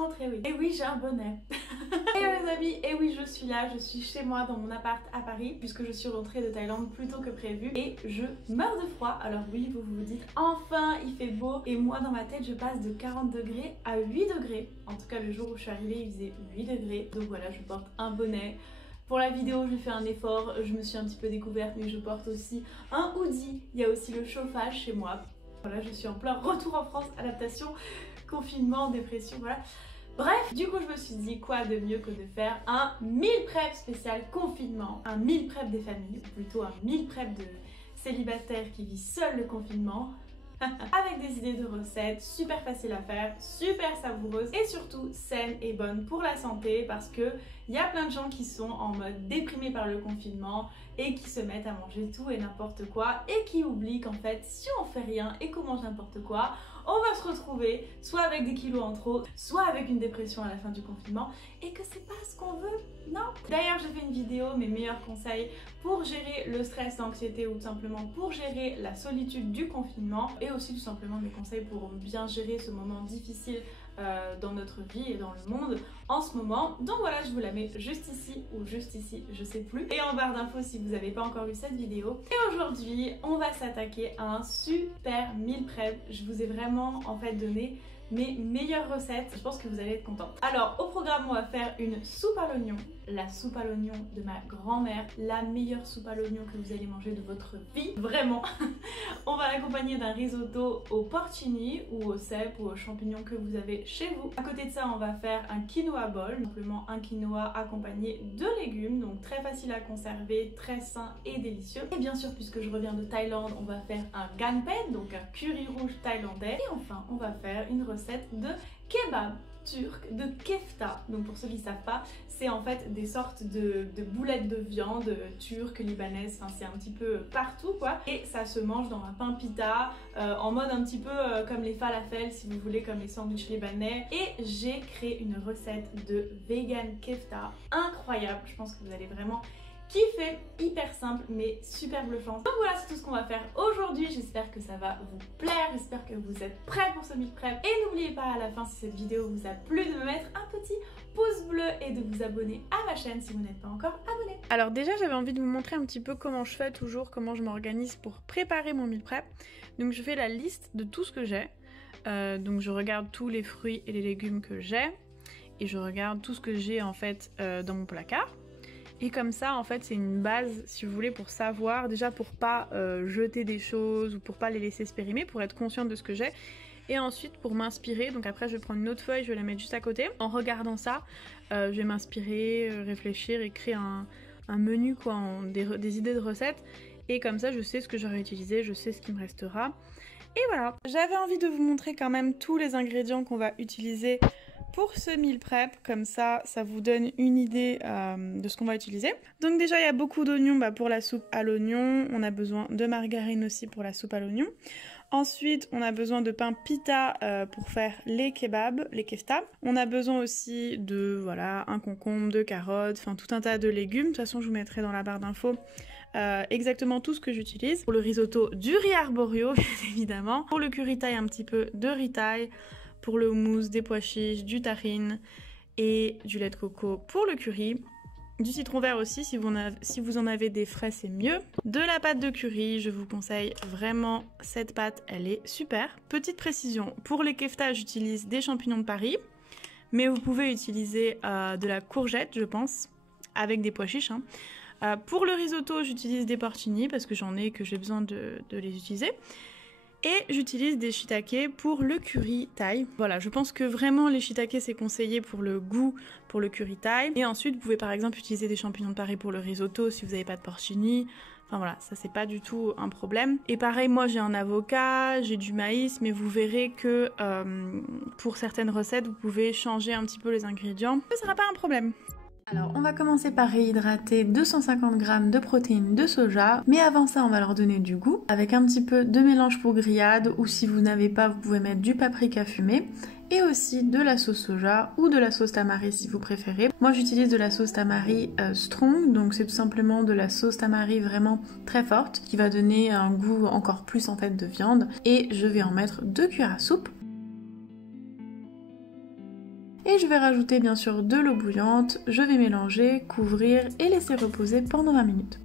rentrée, oui. Et oui, j'ai un bonnet. Et les amis, et oui, je suis là, je suis chez moi dans mon appart à Paris puisque je suis rentrée de Thaïlande plus tôt que prévu et je meurs de froid. Alors oui, vous vous dites enfin il fait beau et moi dans ma tête je passe de 40 degrés à 8 degrés. En tout cas le jour où je suis arrivée il faisait 8 degrés. Donc voilà, je porte un bonnet. Pour la vidéo, je fais un effort, je me suis un petit peu découverte mais je porte aussi un hoodie. Il y a aussi le chauffage chez moi. Voilà, je suis en plein retour en France, adaptation, confinement, dépression, voilà. Bref, du coup je me suis dit quoi de mieux que de faire un meal prep spécial confinement, un meal prep des familles, ou plutôt un meal prep de célibataires qui vit seul le confinement, avec des idées de recettes super faciles à faire, super savoureuses et surtout saines et bonnes pour la santé parce que il y a plein de gens qui sont en mode déprimés par le confinement et qui se mettent à manger tout et n'importe quoi et qui oublient qu'en fait si on fait rien et qu'on mange n'importe quoi, on va se retrouver soit avec des kilos en trop, soit avec une dépression à la fin du confinement et que c'est pas ce qu'on veut, non. D'ailleurs j'ai fait une vidéo, mes meilleurs conseils pour gérer le stress, l'anxiété ou tout simplement pour gérer la solitude du confinement et aussi tout simplement mes conseils pour bien gérer ce moment difficile dans notre vie et dans le monde en ce moment. Donc voilà, je vous la mets juste ici ou juste ici, je sais plus. Et en barre d'infos si vous n'avez pas encore vu cette vidéo. Et aujourd'hui, on va s'attaquer à un super meal prep. Je vous ai vraiment en fait donné mes meilleures recettes. Je pense que vous allez être contents. Alors au programme, on va faire une soupe à l'oignon. La soupe à l'oignon de ma grand-mère. La meilleure soupe à l'oignon que vous allez manger de votre vie. Vraiment. On va l'accompagner d'un risotto au porcini ou au cèpe ou aux champignons que vous avez chez vous. À côté de ça, on va faire un quinoa bowl. Simplement un quinoa accompagné de légumes. Donc très facile à conserver, très sain et délicieux. Et bien sûr, puisque je reviens de Thaïlande, on va faire un ganpen, donc un curry rouge thaïlandais. Et enfin, on va faire une recette de kebab turc, de kefta. Donc pour ceux qui ne savent pas, c'est en fait des sortes de boulettes de viande turque, libanaise, enfin c'est un petit peu partout quoi. Et ça se mange dans un pain pita, en mode un petit peu comme les falafels si vous voulez, comme les sandwichs libanais. Et j'ai créé une recette de vegan kefta incroyable, je pense que vous allez vraiment kiffer, hyper simple mais super bluffant. Donc voilà, c'est tout ce qu'on va faire aujourd'hui. J'espère que ça va vous plaire, j'espère que vous êtes prêts pour ce meal prep. Et n'oubliez pas à la fin, si cette vidéo vous a plu, de me mettre un petit pouce bleu et de vous abonner à ma chaîne si vous n'êtes pas encore abonné. Alors déjà, j'avais envie de vous montrer un petit peu comment je fais toujours, comment je m'organise pour préparer mon meal prep. Donc je fais la liste de tout ce que j'ai. Donc je regarde tous les fruits et les légumes que j'ai et je regarde tout ce que j'ai en fait dans mon placard. Et comme ça, en fait, c'est une base, si vous voulez, pour savoir, déjà pour pas jeter des choses ou pour pas les laisser se périmer, pour être consciente de ce que j'ai. Et ensuite, pour m'inspirer, donc après je vais prendre une autre feuille, je vais la mettre juste à côté. En regardant ça, je vais m'inspirer, réfléchir et créer un menu, quoi, des idées de recettes. Et comme ça, je sais ce que j'aurai utilisé, je sais ce qui me restera. Et voilà, j'avais envie de vous montrer quand même tous les ingrédients qu'on va utiliser pour ce meal prep, comme ça, ça vous donne une idée de ce qu'on va utiliser. Donc déjà, il y a beaucoup d'oignons pour la soupe à l'oignon. On a besoin de margarine aussi pour la soupe à l'oignon. Ensuite, on a besoin de pain pita pour faire les kebabs, les kefta. On a besoin aussi de, voilà, un concombre, de carottes, enfin tout un tas de légumes. De toute façon, je vous mettrai dans la barre d'infos exactement tout ce que j'utilise. Pour le risotto, du riz arborio, bien évidemment. Pour le curry thai, un petit peu de riz thaï. Pour le houmous, des pois chiches, du tahine et du lait de coco pour le curry. Du citron vert aussi, si vous en avez des frais, c'est mieux. De la pâte de curry, je vous conseille vraiment cette pâte, elle est super. Petite précision, pour les kefta, j'utilise des champignons de Paris, mais vous pouvez utiliser de la courgette, je pense, avec des pois chiches. Pour le risotto, j'utilise des porcini parce que j'en ai que j'ai besoin de les utiliser. Et j'utilise des shiitake pour le curry thaï. Voilà, je pense que vraiment les shiitake c'est conseillé pour le goût, pour le curry thaï. Et ensuite vous pouvez par exemple utiliser des champignons de Paris pour le risotto si vous n'avez pas de porcini. Enfin voilà, ça c'est pas du tout un problème. Et pareil, moi j'ai un avocat, j'ai du maïs, mais vous verrez que pour certaines recettes vous pouvez changer un petit peu les ingrédients. Ce sera pas un problème. Alors on va commencer par réhydrater 250 g de protéines de soja, mais avant ça on va leur donner du goût avec un petit peu de mélange pour grillade, ou si vous n'avez pas, vous pouvez mettre du paprika fumé et aussi de la sauce soja ou de la sauce tamari si vous préférez. Moi j'utilise de la sauce tamari strong, donc c'est tout simplement de la sauce tamari vraiment très forte qui va donner un goût encore plus en fait de viande, et je vais en mettre 2 cuillères à soupe. Et je vais rajouter bien sûr de l'eau bouillante, je vais mélanger, couvrir et laisser reposer pendant 20 minutes.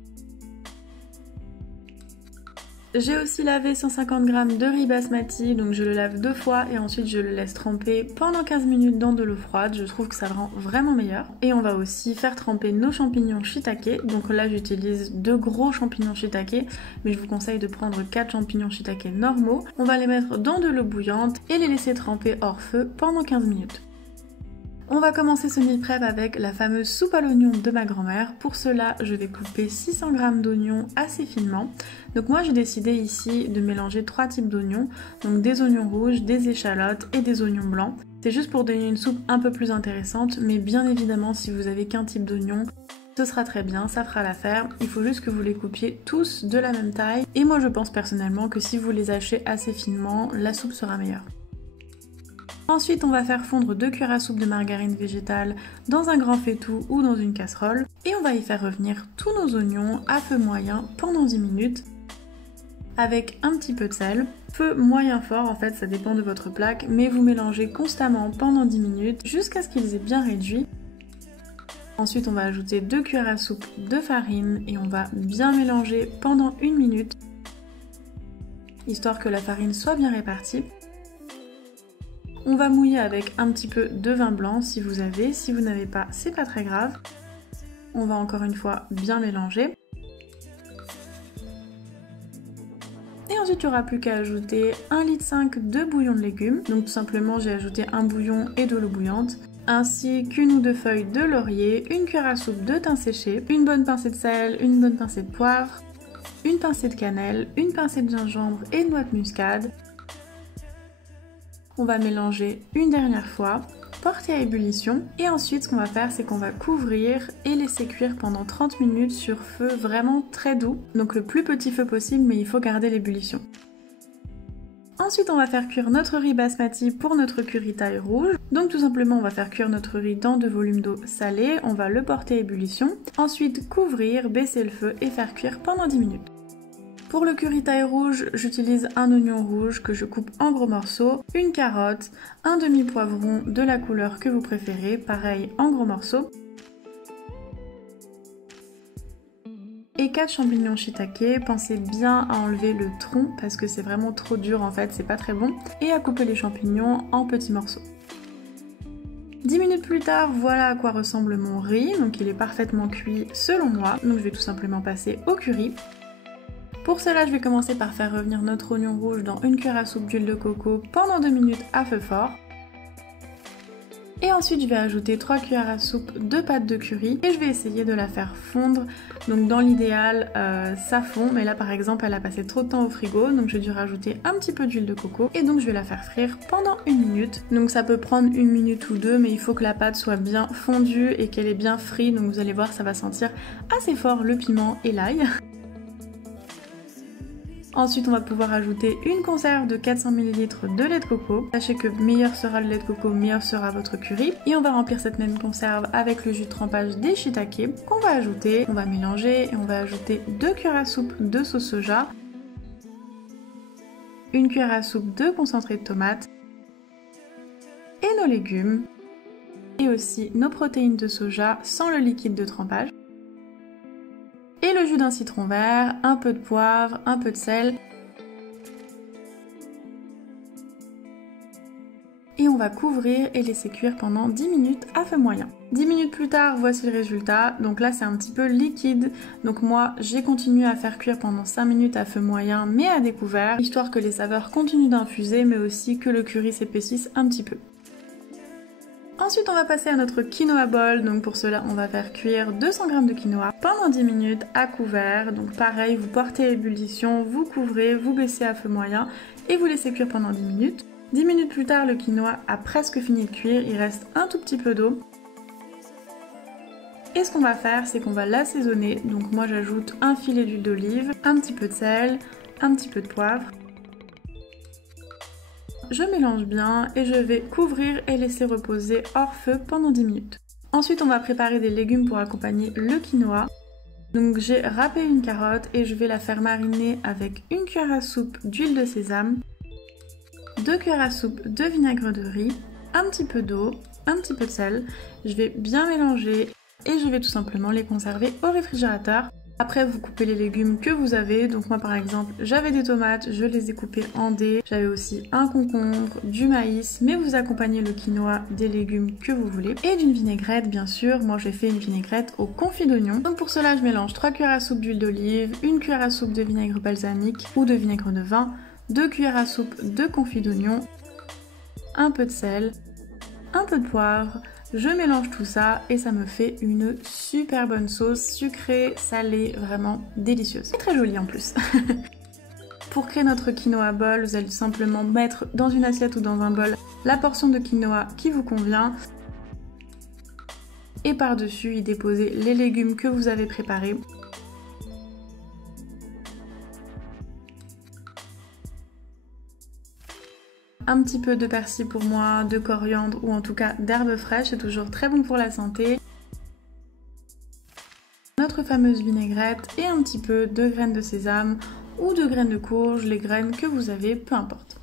J'ai aussi lavé 150 g de riz basmati, donc je le lave 2 fois et ensuite je le laisse tremper pendant 15 minutes dans de l'eau froide, je trouve que ça le rend vraiment meilleur. Et on va aussi faire tremper nos champignons shiitake, donc là j'utilise 2 gros champignons shiitake, mais je vous conseille de prendre 4 champignons shiitake normaux. On va les mettre dans de l'eau bouillante et les laisser tremper hors feu pendant 15 minutes. On va commencer ce meal prep avec la fameuse soupe à l'oignon de ma grand-mère. Pour cela, je vais couper 600 g d'oignons assez finement. Donc moi, j'ai décidé ici de mélanger 3 types d'oignons. Donc des oignons rouges, des échalotes et des oignons blancs. C'est juste pour donner une soupe un peu plus intéressante, mais bien évidemment, si vous avez qu'un type d'oignon, ce sera très bien, ça fera l'affaire. Il faut juste que vous les coupiez tous de la même taille. Et moi, je pense personnellement que si vous les hachez assez finement, la soupe sera meilleure. Ensuite, on va faire fondre 2 cuillères à soupe de margarine végétale dans un grand faitout ou dans une casserole. Et on va y faire revenir tous nos oignons à feu moyen pendant 10 minutes avec un petit peu de sel. Feu moyen fort, en fait, ça dépend de votre plaque, mais vous mélangez constamment pendant 10 minutes jusqu'à ce qu'ils aient bien réduit. Ensuite, on va ajouter 2 cuillères à soupe de farine et on va bien mélanger pendant 1 minute, histoire que la farine soit bien répartie. On va mouiller avec un petit peu de vin blanc si vous avez, si vous n'avez pas, c'est pas très grave. On va encore une fois bien mélanger. Et ensuite, il n'y aura plus qu'à ajouter 1,5 litre de bouillon de légumes. Donc tout simplement, j'ai ajouté un bouillon et de l'eau bouillante, ainsi qu'une ou 2 feuilles de laurier, une cuillère à soupe de thym séché, une bonne pincée de sel, une bonne pincée de poivre, une pincée de cannelle, une pincée de gingembre et de noix de muscade. On va mélanger une dernière fois, porter à ébullition et ensuite ce qu'on va faire c'est qu'on va couvrir et laisser cuire pendant 30 minutes sur feu vraiment très doux, donc le plus petit feu possible mais il faut garder l'ébullition. Ensuite on va faire cuire notre riz basmati pour notre curry thaï rouge. Donc tout simplement on va faire cuire notre riz dans 2 volumes d'eau salée, on va le porter à ébullition, ensuite couvrir, baisser le feu et faire cuire pendant 10 minutes. Pour le curry thaï rouge, j'utilise un oignon rouge que je coupe en gros morceaux, une carotte, un demi-poivron de la couleur que vous préférez, pareil en gros morceaux, et 4 champignons shiitake. Pensez bien à enlever le tronc parce que c'est vraiment trop dur en fait, c'est pas très bon, et à couper les champignons en petits morceaux. 10 minutes plus tard, voilà à quoi ressemble mon riz, donc il est parfaitement cuit selon moi, donc je vais tout simplement passer au curry. Pour cela, je vais commencer par faire revenir notre oignon rouge dans une cuillère à soupe d'huile de coco pendant 2 minutes à feu fort. Et ensuite, je vais ajouter 3 cuillères à soupe de pâte de curry et je vais essayer de la faire fondre. Donc dans l'idéal, ça fond, mais là par exemple, elle a passé trop de temps au frigo, donc j'ai dû rajouter un petit peu d'huile de coco et donc je vais la faire frire pendant 1 minute. Donc ça peut prendre 1 minute ou 2, mais il faut que la pâte soit bien fondue et qu'elle est bien frite, donc vous allez voir, ça va sentir assez fort le piment et l'ail. Ensuite, on va pouvoir ajouter une conserve de 400 ml de lait de coco. Sachez que meilleur sera le lait de coco, meilleur sera votre curry. Et on va remplir cette même conserve avec le jus de trempage des shiitake qu'on va ajouter. On va mélanger et on va ajouter 2 cuillères à soupe de sauce soja, une cuillère à soupe de concentré de tomate et nos légumes. Et aussi nos protéines de soja sans le liquide de trempage. Et le jus d'un citron vert, un peu de poivre, un peu de sel. Et on va couvrir et laisser cuire pendant 10 minutes à feu moyen. 10 minutes plus tard, voici le résultat. Donc là, c'est un petit peu liquide. Donc moi, j'ai continué à faire cuire pendant 5 minutes à feu moyen, mais à découvert, histoire que les saveurs continuent d'infuser, mais aussi que le curry s'épaississe un petit peu. Ensuite, on va passer à notre quinoa bowl. Donc pour cela, on va faire cuire 200 g de quinoa pendant 10 minutes à couvert. Donc pareil, vous portez à ébullition, vous couvrez, vous baissez à feu moyen et vous laissez cuire pendant 10 minutes. 10 minutes plus tard, le quinoa a presque fini de cuire, il reste un tout petit peu d'eau. Et ce qu'on va faire, c'est qu'on va l'assaisonner. Donc moi, j'ajoute un filet d'huile d'olive, un petit peu de sel, un petit peu de poivre. Je mélange bien et je vais couvrir et laisser reposer hors feu pendant 10 minutes. Ensuite, on va préparer des légumes pour accompagner le quinoa. Donc j'ai râpé une carotte et je vais la faire mariner avec une cuillère à soupe d'huile de sésame, 2 cuillères à soupe de vinaigre de riz, un petit peu d'eau, un petit peu de sel. Je vais bien mélanger et je vais tout simplement les conserver au réfrigérateur. Après, vous coupez les légumes que vous avez. Donc moi par exemple, j'avais des tomates, je les ai coupées en dés. J'avais aussi un concombre, du maïs, mais vous accompagnez le quinoa des légumes que vous voulez. Et d'une vinaigrette bien sûr. Moi j'ai fait une vinaigrette au confit d'oignon. Donc pour cela, je mélange 3 cuillères à soupe d'huile d'olive, 1 cuillère à soupe de vinaigre balsamique ou de vinaigre de vin, 2 cuillères à soupe de confit d'oignon, un peu de sel, un peu de poivre. Je mélange tout ça et ça me fait une super bonne sauce sucrée, salée, vraiment délicieuse. Et très jolie en plus. Pour créer notre quinoa bol, vous allez simplement mettre dans une assiette ou dans un bol la portion de quinoa qui vous convient. Et par-dessus, y déposer les légumes que vous avez préparés. Un petit peu de persil pour moi, de coriandre ou en tout cas d'herbes fraîches, c'est toujours très bon pour la santé. Notre fameuse vinaigrette et un petit peu de graines de sésame ou de graines de courge, les graines que vous avez, peu importe.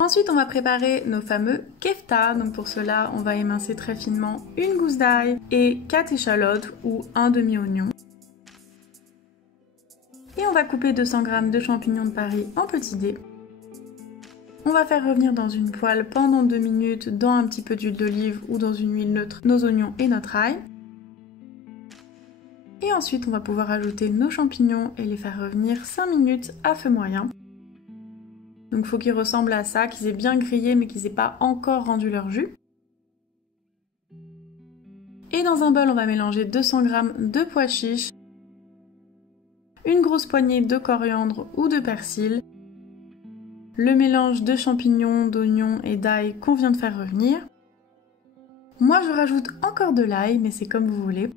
Ensuite, on va préparer nos fameux kefta. Donc pour cela, on va émincer très finement une gousse d'ail et 4 échalotes ou un demi-oignon. Et on va couper 200 g de champignons de Paris en petits dés. On va faire revenir dans une poêle pendant 2 minutes dans un petit peu d'huile d'olive ou dans une huile neutre nos oignons et notre ail. Et ensuite on va pouvoir ajouter nos champignons et les faire revenir 5 minutes à feu moyen. Donc il faut qu'ils ressemblent à ça, qu'ils aient bien grillé mais qu'ils n'aient pas encore rendu leur jus. Et dans un bol on va mélanger 200 g de pois chiches, une grosse poignée de coriandre ou de persil, le mélange de champignons, d'oignons et d'ail qu'on vient de faire revenir. Moi je rajoute encore de l'ail, mais c'est comme vous voulez.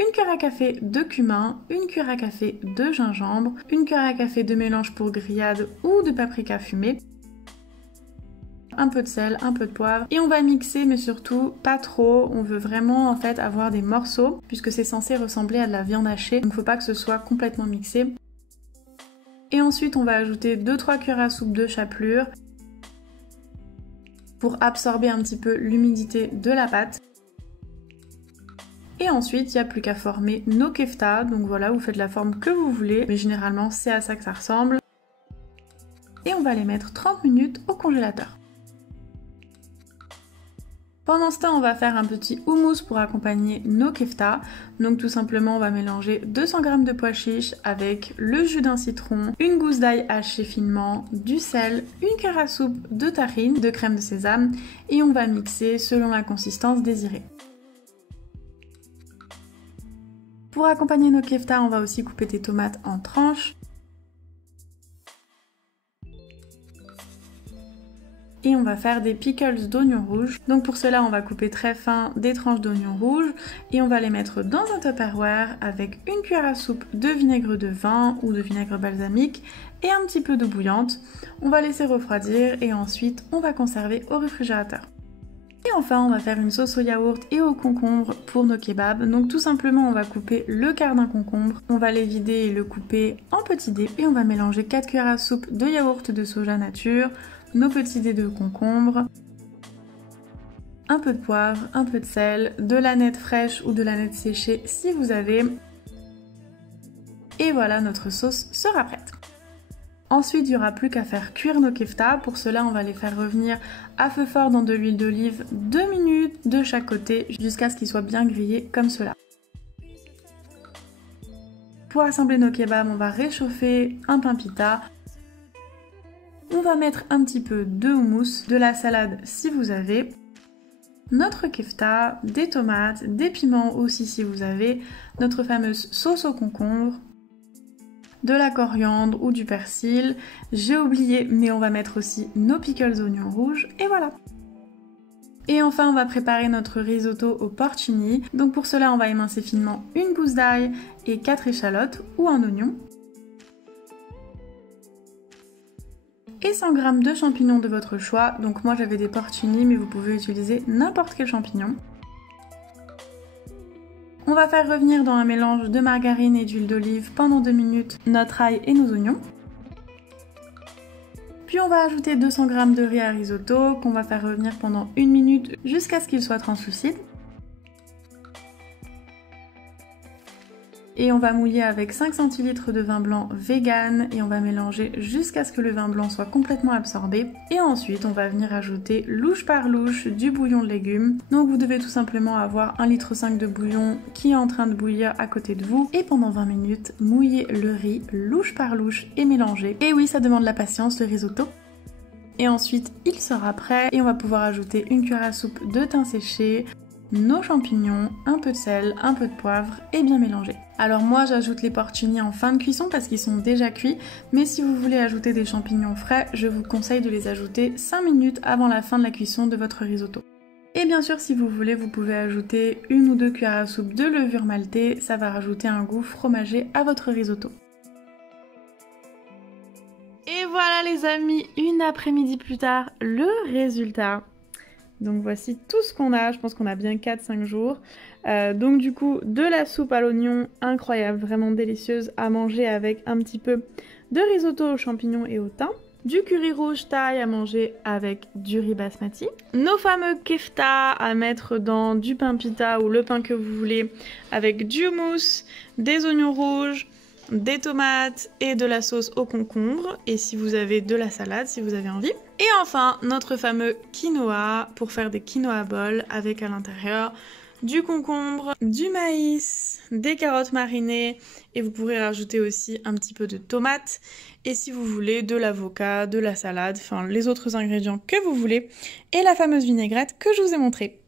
Une cuillère à café de cumin, une cuillère à café de gingembre, une cuillère à café de mélange pour grillade ou de paprika fumé, un peu de sel, un peu de poivre et on va mixer mais surtout pas trop, on veut vraiment en fait avoir des morceaux puisque c'est censé ressembler à de la viande hachée donc faut pas que ce soit complètement mixé. Et ensuite on va ajouter 2-3 cuillères à soupe de chapelure pour absorber un petit peu l'humidité de la pâte. Et ensuite il n'y a plus qu'à former nos kefta, donc voilà vous faites la forme que vous voulez mais généralement c'est à ça que ça ressemble. Et on va les mettre 30 minutes au congélateur. Pendant ce temps, on va faire un petit houmous pour accompagner nos kefta. Donc tout simplement, on va mélanger 200 g de pois chiches avec le jus d'un citron, une gousse d'ail hachée finement, du sel, une cuillère à soupe de tahine, de crème de sésame et on va mixer selon la consistance désirée. Pour accompagner nos kefta, on va aussi couper des tomates en tranches. Et on va faire des pickles d'oignons rouges. Donc pour cela, on va couper très fin des tranches d'oignons rouges et on va les mettre dans un Tupperware avec une cuillère à soupe de vinaigre de vin ou de vinaigre balsamique et un petit peu d'eau bouillante. On va laisser refroidir et ensuite on va conserver au réfrigérateur. Et enfin, on va faire une sauce au yaourt et au concombre pour nos kebabs. Donc tout simplement, on va couper le quart d'un concombre, on va les vider et le couper en petits dés et on va mélanger 4 cuillères à soupe de yaourt de soja nature, nos petits dés de concombre, un peu de poivre, un peu de sel, de l'aneth fraîche ou de l'aneth séchée si vous avez. Et voilà, notre sauce sera prête. Ensuite, il n'y aura plus qu'à faire cuire nos kefta. Pour cela, on va les faire revenir à feu fort dans de l'huile d'olive 2 minutes de chaque côté jusqu'à ce qu'ils soient bien grillés comme cela. Pour assembler nos kebabs, on va réchauffer un pain pita. On va mettre un petit peu de houmous, de la salade si vous avez, notre kefta, des tomates, des piments aussi si vous avez, notre fameuse sauce au concombre, de la coriandre ou du persil. J'ai oublié mais on va mettre aussi nos pickles oignons rouges et voilà. Et enfin on va préparer notre risotto au porcini. Donc pour cela on va émincer finement une gousse d'ail et 4 échalotes ou un oignon. Et 100 g de champignons de votre choix, donc moi j'avais des porcini mais vous pouvez utiliser n'importe quel champignon. On va faire revenir dans un mélange de margarine et d'huile d'olive pendant 2 minutes notre ail et nos oignons. Puis on va ajouter 200 g de riz à risotto qu'on va faire revenir pendant 1 minute jusqu'à ce qu'il soit translucide. Et on va mouiller avec 5 centilitres de vin blanc vegan et on va mélanger jusqu'à ce que le vin blanc soit complètement absorbé. Et ensuite, on va venir ajouter louche par louche du bouillon de légumes. Donc vous devez tout simplement avoir 1,5 litre de bouillon qui est en train de bouillir à côté de vous. Et pendant 20 minutes, mouiller le riz louche par louche et mélanger. Et oui, ça demande la patience, le risotto. Et ensuite, il sera prêt et on va pouvoir ajouter une cuillère à soupe de thym séché, nos champignons, un peu de sel, un peu de poivre et bien mélanger. Alors moi j'ajoute les porcini en fin de cuisson parce qu'ils sont déjà cuits, mais si vous voulez ajouter des champignons frais, je vous conseille de les ajouter 5 minutes avant la fin de la cuisson de votre risotto. Et bien sûr si vous voulez, vous pouvez ajouter 1 ou 2 cuillères à soupe de levure maltée, ça va rajouter un goût fromagé à votre risotto. Et voilà les amis, une après-midi plus tard, le résultat. Donc voici tout ce qu'on a, je pense qu'on a bien 4-5 jours. Donc du coup, de la soupe à l'oignon, incroyable, vraiment délicieuse à manger avec un petit peu de risotto aux champignons et au thym. Du curry rouge thaï à manger avec du riz basmati. Nos fameux kefta à mettre dans du pain pita ou le pain que vous voulez avec du houmous, des oignons rouges, des tomates et de la sauce au concombre et si vous avez de la salade si vous avez envie. Et enfin notre fameux quinoa pour faire des quinoa bowls avec à l'intérieur du concombre, du maïs, des carottes marinées et vous pourrez rajouter aussi un petit peu de tomates et si vous voulez de l'avocat, de la salade, enfin les autres ingrédients que vous voulez et la fameuse vinaigrette que je vous ai montrée.